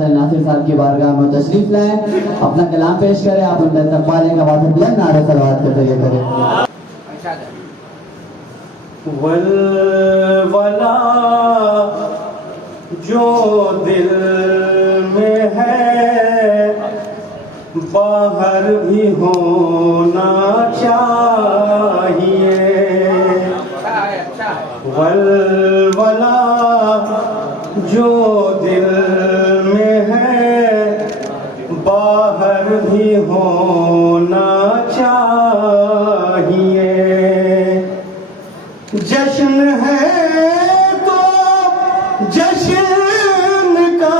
ناصر صاحب کی بارگاہ میں تشریف لائیں، اپنا کلام پیش کریں، آپ ان کا استقبال ایک آواز بلند نعرہ صلوات کے ذریعے کریں۔ ولولا جو دل میں ہے باہر بھی ہونا چاہیے، ولولا جو دل میں ہے باہر بھی ہونا چاہیے، جشن ہے تو جشن کا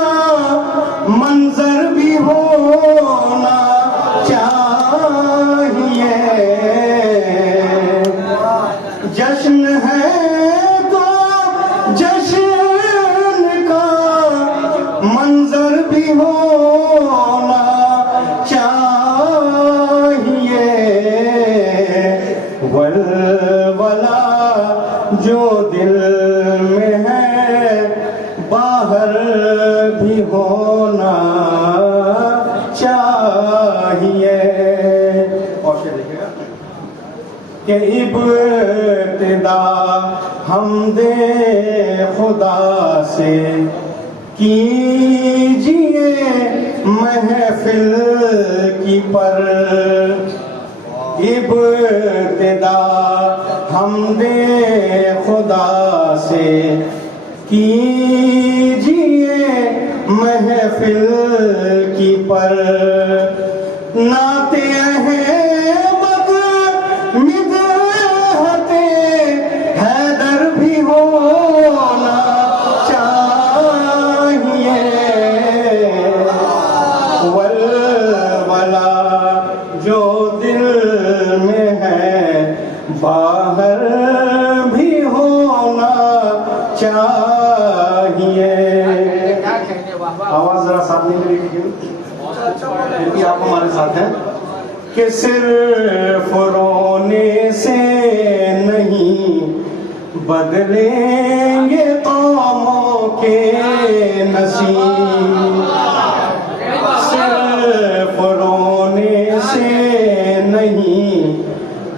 منظر بھی ہونا چاہیے، جشن ہے تو جشن کا منظر بھی ہونا چاہیے، ولولا جو دل میں ہے باہر بھی ہونا چاہیے۔ اور شعر دیکھیے گا کہ ابتدا حمد خدا سے کیجیے محفل کی پر، ابتدا حمد خدا سے کیجیے محفل کی پر، نعت احمد مدحت حیدر بھی ہونا چاہیے، ولولا جو دل میں ہے باہر بھی ہونا چاہیے۔ آواز ذرا ساتھ نہیں ملے گی کیونکہ آپ ہمارے ساتھ ہیں کہ صرف رونے سے نہیں بدلیں گے قوموں کے نصیب، صرف رونے سے نہیں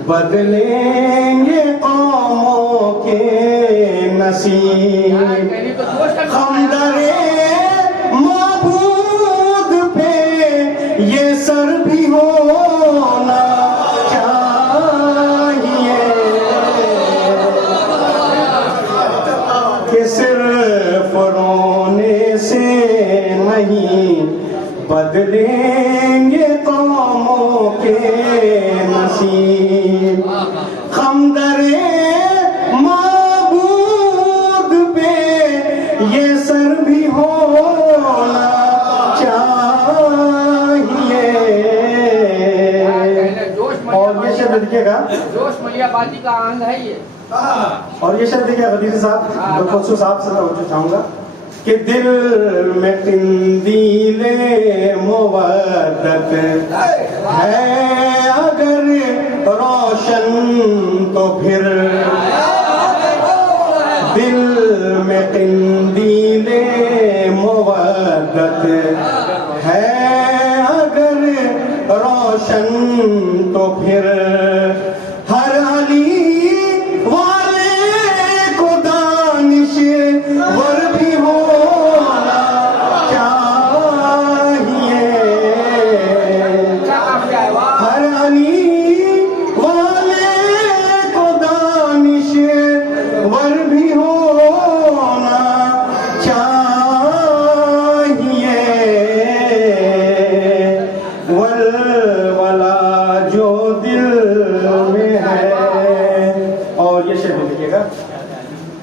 بدلیں گے قوموں کے نصیب، خمدرے معبود پہ یہ سر بھی ہونا چاہیے، کہ صرف رونے سے نہیں بدلیں گے قوموں کے نصیب، خمدرے معبود پہ یہ سر بھی ہونا چاہیے۔ اور یہ شعر دیکھیے گا، جوش ملیا بازی کا آنگ ہے یہ، اور یہ شعر دیکھیے غدیر صاحب، میں خصوص آپ سے توجہ چاہوں گا کہ دل میں قندیل مودت ہے اگر روشن تو پھر، دل میں قندیل مودت ہے اگر روشن تو پھر، ہر علی والے کو دانش ور بھی ہونا چاہیے، ہر علی والے کو دانش ور بھی ہونا چاہیے، ولولا جو دل میں ہے۔ اور یہ شعر دیکھیے گا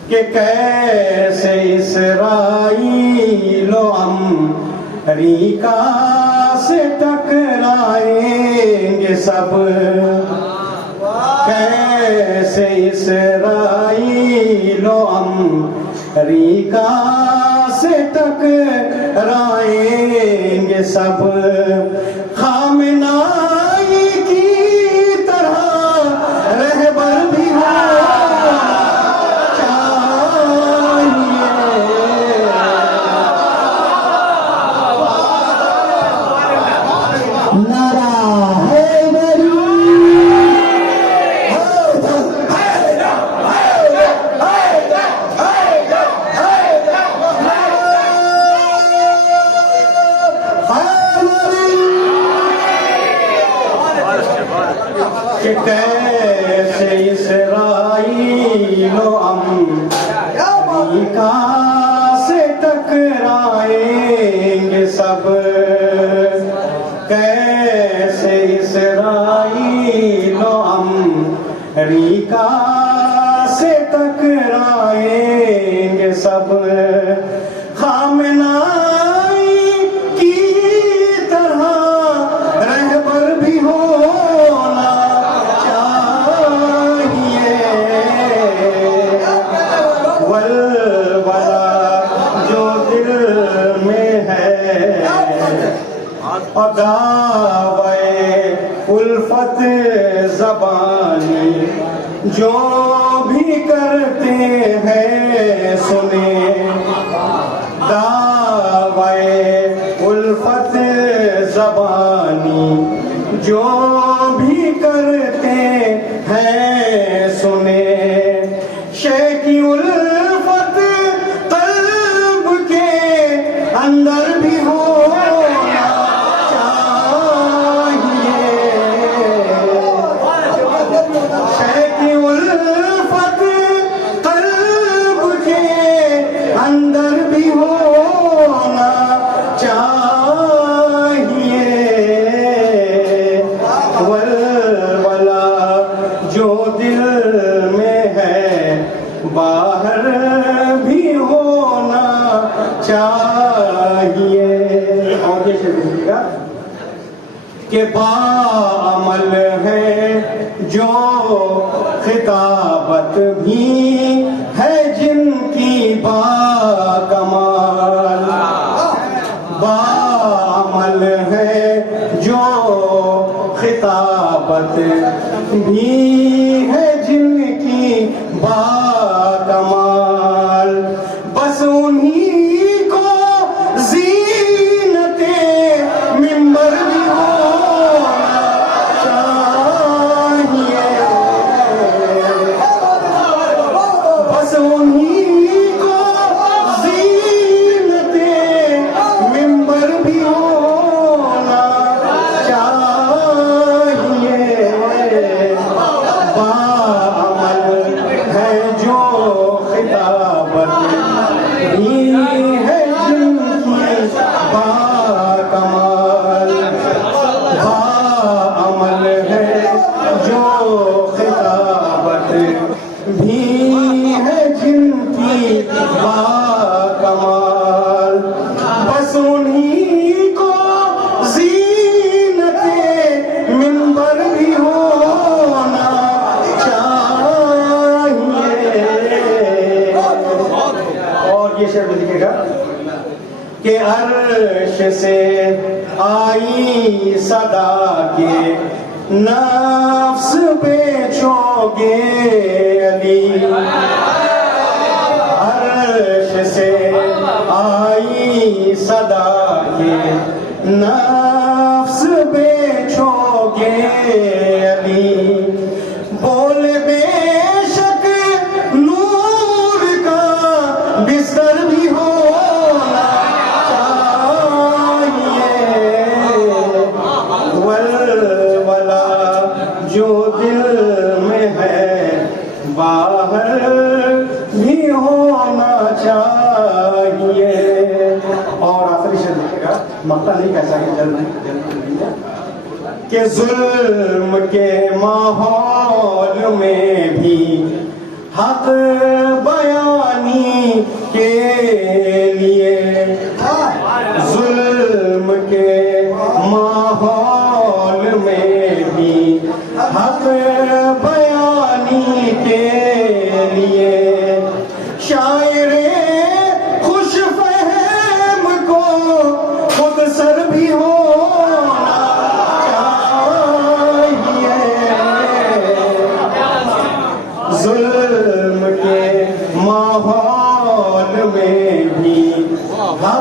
کہ کیسے اسرائیل و امریکہ سے ٹکرائیں گے سب، کیسے اسرائیل و امریکہ سے ٹکرائیں گے سب، خامنائی کی طرح رہبر بھی ہونا چاہیے، اب کیسے اسرائیل و امریکہ سے ٹکرائیں گے سب خامنائی کی طرح رہبر بھی ہونا چاہیے ولولہ جو دل میں ہے اور دعوے الفت زبانی جو بھی کرتے ہیں سنیں دعوے الفت زبانی جو بھی کرتے ہیں سنیں شیخ الفت قلب کے اندر بھی ہونا چاہیے شیخ الفت قلب کے اندر بھی ہونا چاہیے ولولہ جو دل میں ہے باہر بھی ہونا چاہیے اور یہ شعر دیکھیے گا کہ باعمل ہے جو خطابت بھی ہے جن کی باکمال باعمل ہے جو خطابت بھی ہے جن کی باکمال بس انہی کو زینت منبر بھی ہونا چاہیے بس انہی کو زینت منبر بھی ہونا چاہیے باعمل ہے جو خطابت بھی ہے جن کی باکمال باعمل ہے جو خطابت بھی ہے جن کی باکمال بس انہی کو زینت منبر بھی ہونا چاہیے اور یہ شعر بھی دیکھے گا کہ عرش سے آئی صدا کے نفس بیچو گے علی عرش سے آئی صدا کے نفس بیچو گے علی بول بے شک نور کا بستر بھی ہونا چاہیے ولولہ جو دل میں ہے باہر بھی ہونا چاہیے اور آخری شعر دیکھے گا مقطع نہیں کہہ سکے جلدی کہ ظلم کے ماحول میں بھی حق بیانی کے لیے ظلم کے ماحول میں بھی حق بیانی کے لیے شاعر خوش فہم کو خود سر بھی ہونا چاہیے ظلم کے ماحول میں بھی حق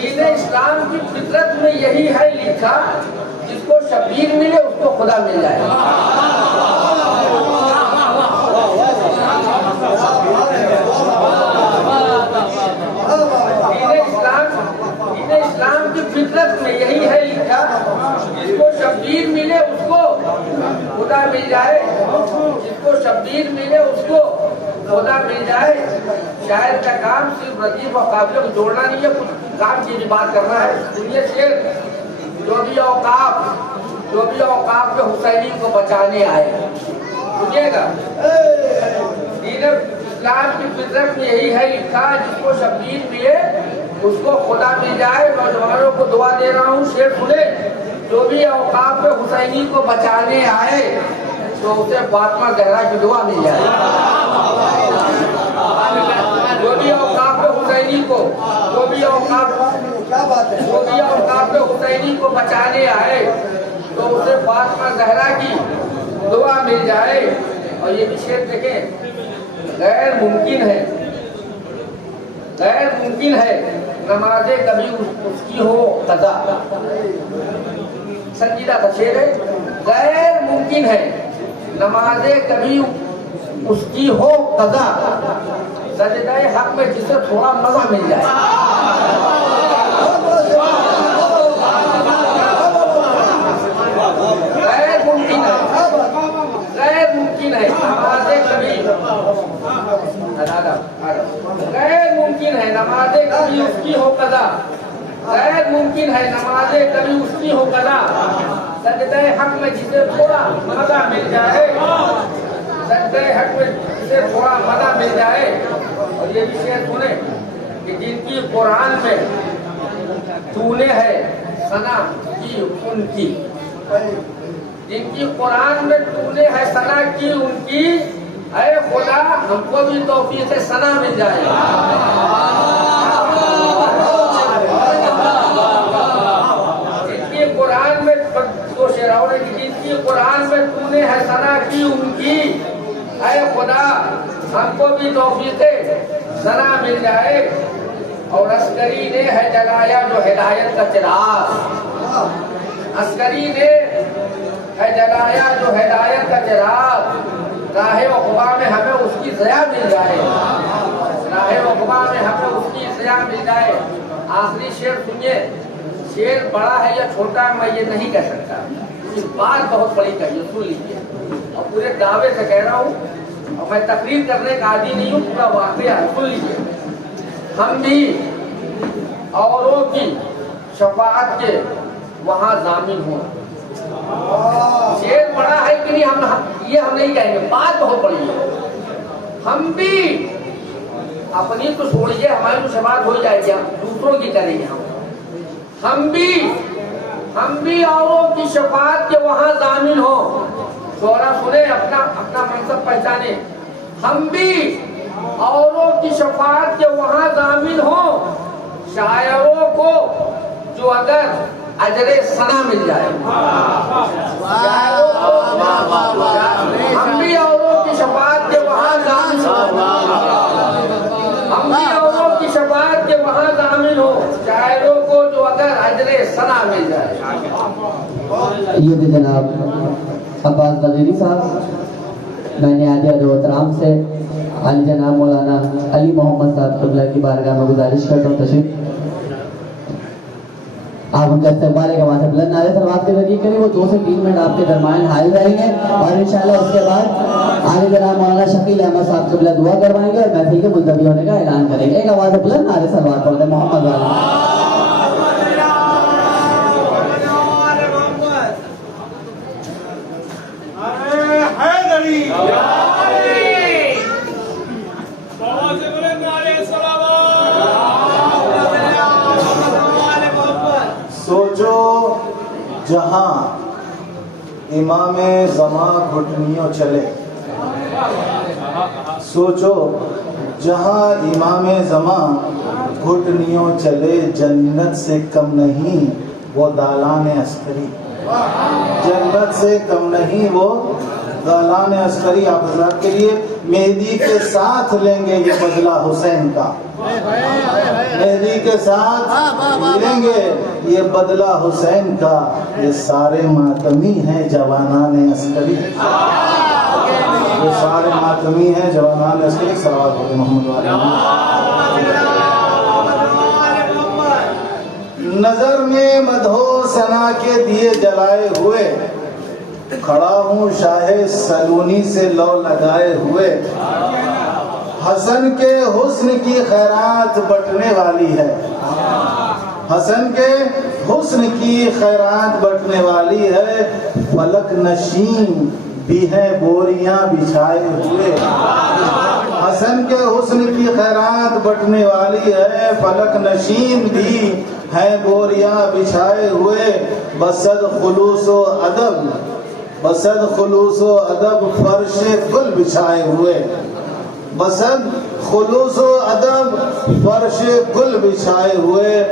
دین اسلام کی فطرت میں یہی ہے لکھا، جس کو شبیر ملے اس کو خدا مل جائے۔ دین اسلام کی فطرت میں یہی ہے لکھا، جس کو شبیر ملے اس کو خدا مل جائے، جس کو شبیر ملے اس کو خدا مل جائے۔ شاعر کا کام صرف ردیف اور قافیہ کو جوڑنا نہیں ہے، کچھ کام کی بھی بات کرنا ہے۔ سنیے شعر، جو بھی اوقاف پہ حسینی کو بچانے آئے، سنیے گا۔ دین اسلام کی فطرت میں یہی ہے لکھا، جس کو شبیر ملے اس کو خدا مل جائے۔ نوجوانوں کو دعا دے رہا ہوں، شعر سنے، جو بھی اوقاف پہ حسینی کو بچانے آئے تو اسے فاطمہ زہرا کی دعا مل جائے۔ جو بھی اوقاف پہ حسینی کو حسینی کو بچانے آئے تو اسے فاطمہ زہرا کی دعا مل جائے۔ اور یہ بھی شعر دیکھیں، غیر ممکن ہے نمازیں کبھی اس کی ہو قضا۔ سنجیدہ کا شعر ہے، غیر ممکن ہے نمازیں کبھی اس کی ہو قضا، سجدہ حق میں جسے تھوڑا مزہ مل جائے۔ غیر ممکن ہے نمازیں کبھی اس کی ہو قضا، غیر ممکن ہے نمازیں کبھی اس کی ہو قضا، سجدہ حق میں جسے تھوڑا مزہ مل جائے، سجدہ حق میں جسے تھوڑا مزہ مل جائے۔ اور یہ بھی شعر سنیں کہ جن کی قرآن میں تو نے ہے ثنا کی ان کی، جن کی قرآن میں تو نے ہے ثنا کی ان کی، اے خدا ہم کو بھی توفیق ثنا مل جائے۔ جن کی قرآن میں تو شعراؤں نے جن کی قرآن میں تو نے ہے ثنا کی ان کی، اے خدا ہم کو بھی توفیق ثنا مل جائے۔ اور عسکری نے ہے جلایا جو ہدایت کا چراغ، عسکری نے ہے جلایا جو ہدایت کا چراغ، راہ عقبہ میں ہمیں اس کی ضیاء مل جائے، راہ عقبہ میں ہمیں اس کی ضیاء مل جائے۔ آخری شعر سنیے، شعر بڑا ہے یا چھوٹا میں یہ نہیں کہہ سکتا، اس بات بہت بڑی کہیے، سن لیجیے اور پورے دعوے سے کہہ رہا ہوں، اور میں تقریر کرنے کا عادی نہیں ہوں، پورا واقعہ ہے، سن لیجیے۔ ہم بھی اوروں کی شفاعت کے وہاں ضامن ہوں۔ شعر بڑا ہے کہ نہیں، ہم نہیں کہیں گے، بات بہت بڑی ہے۔ ہم بھی اپنی تو چھوڑیے، ہماری تو شفاعت ہو جائے گی، ہم دوسروں کی کریں گے۔ ہم بھی اوروں کی شفاعت کے وہاں ضامن ہوں۔ شعرا سنیں، اپنا منصب پہچانے، ہم بھی اوروں کی شفاعت کے وہاں ضامن ہوں، شاعروں کو جو اگر اجر ثنا مل جائے، ہم بھی اوروں کی شفاعت کے وہاں ضامن ہوں، ہم بھی اوروں کی شفاعت کے وہاں ضامن ہوں، شاعروں کو جو اگر اجر ثنا مل جائے۔ یہ تھے جناب عباس غزیری صاحب۔ میں نے عالیہ ادب و احترام سے علی جناب مولانا علی محمد صاحب قبلہ کی بارگاہ میں گزارش کرتا ہوں تشریف آپ ان کا استقبال ایک آواز بلند نعرے سلوات کے ذریعے کریں۔ وہ 2 سے 3 منٹ آپ کے درمیان حاضر رہیں گے اور انشاءاللہ اس کے بعد علی جناب مولانا شکیل احمد صاحب قبلہ دعا کروائیں گے اور محفل کے ملتوی ہونے کا اعلان کریں گے۔ ایک آواز بلند نعرے سلوات پڑھتے ہیں محمد والا۔ سوچو جہاں امام زماں گھٹنیوں چلے، سوچو جہاں امام زماں گھٹنیوں چلے، جنت سے کم نہیں وہ دالان عسکری، جنت سے کم نہیں وہ اعلان عسکری آپ حضرات کے لیے، مہدی کے ساتھ لیں گے یہ بدلہ حسین کا، مہدی کے ساتھ لیں گے یہ بدلہ حسین کا، یہ سارے ماتمی ہیں جوانان عسکری، یہ سارے ماتمی ہیں جوانان عسکری۔ صلوات علی محمد وعلی محمد۔ نظر میں مدحو ثنا کے دیے جلائے ہوئے، کھڑا ہوں شاہ سلونی سے لو لگائے ہوئے، حسن کے حسن کی خیرات بٹنے والی ہے، حسن کے حسن کی خیرات بٹنے والی ہے، فلک نشین بھی ہے بوریاں بچھائے ہوئے، حسن کے حسن کی خیرات بٹنے والی ہے، فلک نشین بھی ہے بوریاں بچھائے ہوئے، بصد خلوص و ادب، بصد خلوص و ادب فرش گل بچھائے ہوئے، بصد خلوص و ادب فرش گل بچھائے ہوئے،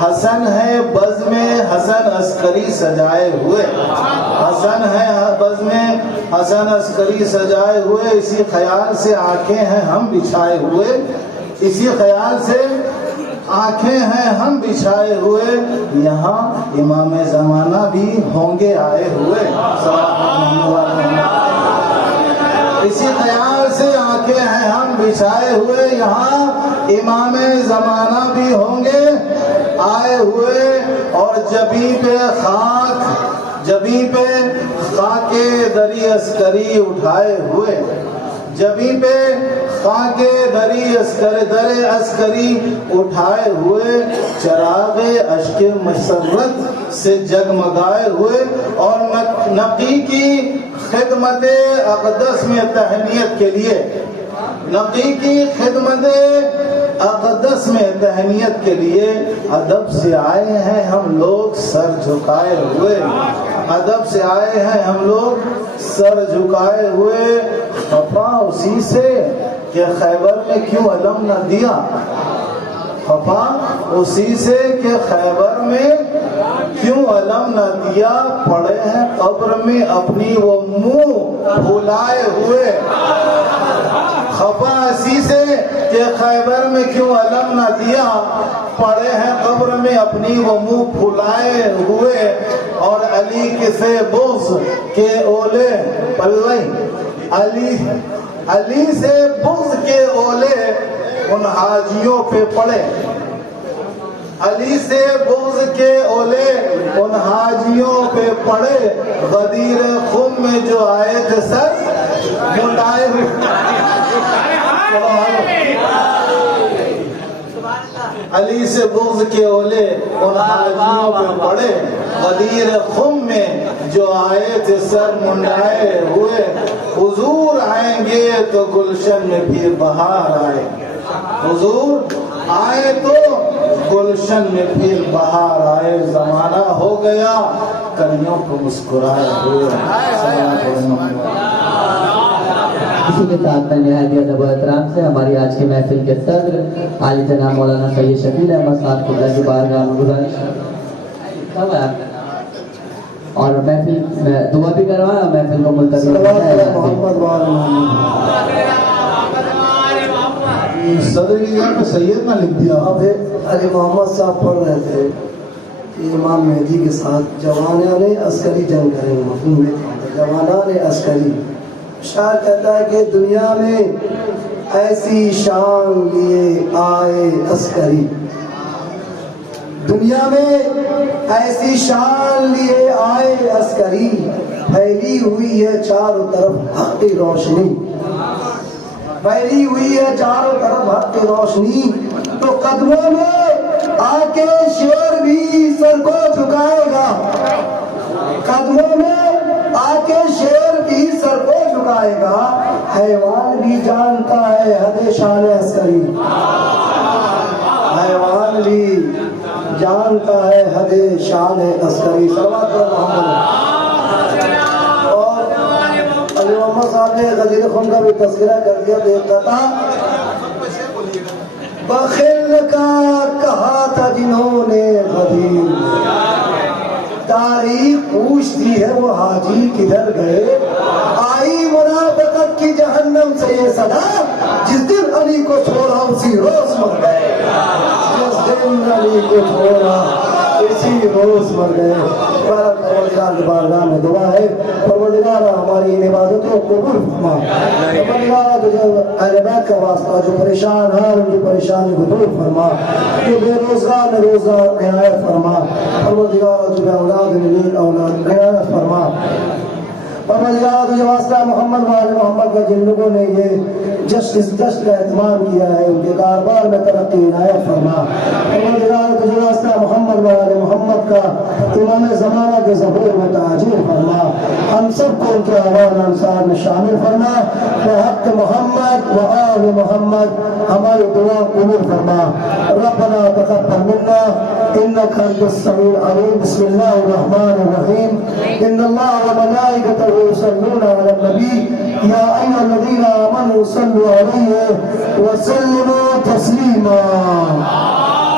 حسن ہے بز میں حسن عسکری سجائے ہوئے، حسن ہے بز میں حسن عسکری سجائے ہوئے، اسی خیال سے آنکھیں ہیں ہم بچھائے ہوئے، اسی خیال سے آنکھیں ہیں ہم بچھائے ہوئے، یہاں امام زمانہ بھی ہوں گے آئے ہوئے، اسی خیال سے آنکھیں ہیں ہم بچھائے ہوئے، یہاں امام زمانہ بھی ہوں گے آئے ہوئے، اور جبیں پہ خاک، جبیں پہ خاک دری عسکری اٹھائے ہوئے، جبیں پہ خاک دری در عسکری اٹھائے ہوئے، چراغ اشک مسرت سے جگمگائے ہوئے، اور نقی کی خدمت اقدس میں تہنیت کے لیے، نقی کی خدمت اقدس میں تہنیت کے لیے ادب سے آئے ہیں ہم لوگ سر جھکائے ہوئے، ادب سے آئے ہیں ہم لوگ سر جھکائے ہوئے، خفا اسی سے کہ خیبر میں کیوں علم نہ دیا، خفا اسی سے کہ خیبر میں کیوں علم نہ دیا، پڑے ہیں قبر میں اپنی وہ منہ بھلائے ہوئے، خفا اسی سے کہ خیبر میں کیوں علم نہ دیا، پڑے ہیں قبر میں اپنی وہ منہ پھلائے ہوئے، اور علی کسے بغض کے اولے علی سے بغض کے اولے ان حاجیوں پہ پڑے، علی سے بغض کے اولے ان حاجیوں پہ پڑے، غدیر خم میں جو آئے تھے سر منڈائے علی سے بغض کے اولے ان حاجیوں پہ پڑے، غدیر خم میں جو آئے تھے سر منڈائے ہوئے، حضور آئیں گے تو گلشن میں پھر بہار آئے، حضور آئے تو گلشن میں پھر بہار آئے، زمانہ ہو گیا کلیوں کو مسکرائے ہوئے۔ اسی کے ساتھ میں نہایت ادب و احترام سے ہماری آج کی محفل کے صدر عالی جناب مولانا سید شکیل احمد صاحب قبلہ کی بارگاہ میں گزارش اور محفل میں دعا بھی کروائیں اور محفل کو ملتوی صدر کی جگہ پہ سید نہ لکھ دیا۔ اب علی محمد صاحب پڑھ رہے تھے کہ امام مہدی کے ساتھ جوانان عسکری جنگ کریں گے، مفہوم میں جوانان عسکری۔ شاعر کہتا ہے کہ دنیا میں ایسی شان لیے آئے عسکری، دنیا میں ایسی شان لیے آئے عسکری، پھیلی ہوئی ہے چاروں طرف حق کی روشنی، پھیلی ہوئی ہے چاروں طرف حق کی روشنی، تو قدموں میں آ کے شیر بھی سر کو جھکائے گا، قدموں میں آ کے شیر بھی سر کو جھکائے گا، حیوان بھی جانتا ہے حد شان عسکری، حیوان بھی جانتا ہے حد شان عسکری۔ صلوات محمد۔ اور علی محمد صاحب نے غدیر خم کا بھی تذکرہ کر دیا، دیکھتا تھا بخیل کا کہا تھا جنہوں نے غدیر، تاریخ پوچھتی ہے وہ حاجی کدھر گئے؟ آئی منافقت کی جہنم سے یہ صدا، جس دن علی کو چھوڑا اسی روز مر گئے، جس دن علی کو چھوڑا اسی روز مر گئے۔ پروردگار کی بارگاہ میں دعا ہے، پروردگار ہماری ان عبادتوں کو قبول فرما، پروردگار تجھے اہل بیت کا واسطہ جو پریشان ہیں ان کی پریشانی کو دور فرما، جو بے روزگار میں روزگار عنایت فرما، پروردگار تجھے اولاد ملی اولاد عنایت فرما، پروردگار تجھے واسطہ محمد وآل محمد کا جن لوگوں نے یہ جشن کا اہتمام کیا ہے ان کے کاروبار میں ترقی عنایت فرما، پروردگار تجھے واسطہ محمد وآل محمد کا امام زمانہ کے ظہور میں تاجر فرما، ہم سب کو ان کے اعوان انصار میں شامل فرما، بحق محمد و آل محمد ہماری دعا قبول فرما۔ ربنا تقبل منا انك انت السميع العليم، بسم الله الرحمن الرحيم، ان الله وملائكته يصلون على النبي يا ايها الذين امنوا صلوا عليه وسلموا تسليما۔